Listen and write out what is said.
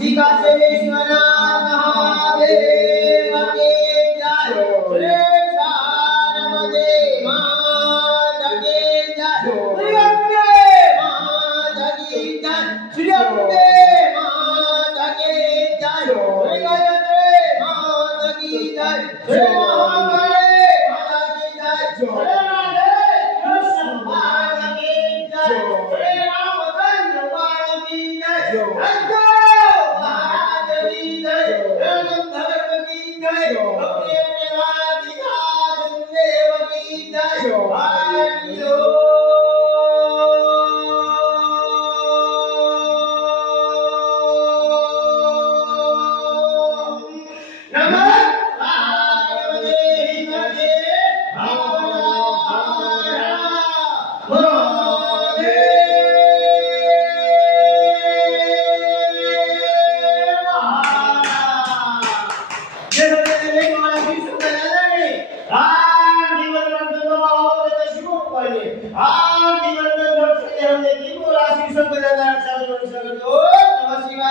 વિકાસેશ્વરનાથ મહાદેવ કે જય રે સારમદે માતા કે જય શ્રી અંબે માતા કી જય શ્રી અંબે માતા કે જય શ્રી ગાયત્રી માતા કી જય શ્રી મહાકાળી માતા કી જય શ્રી રાધે કૃષ્ણ માતા કી જય શ્રી રામચંદ્ર માતા કી જય આ જીવન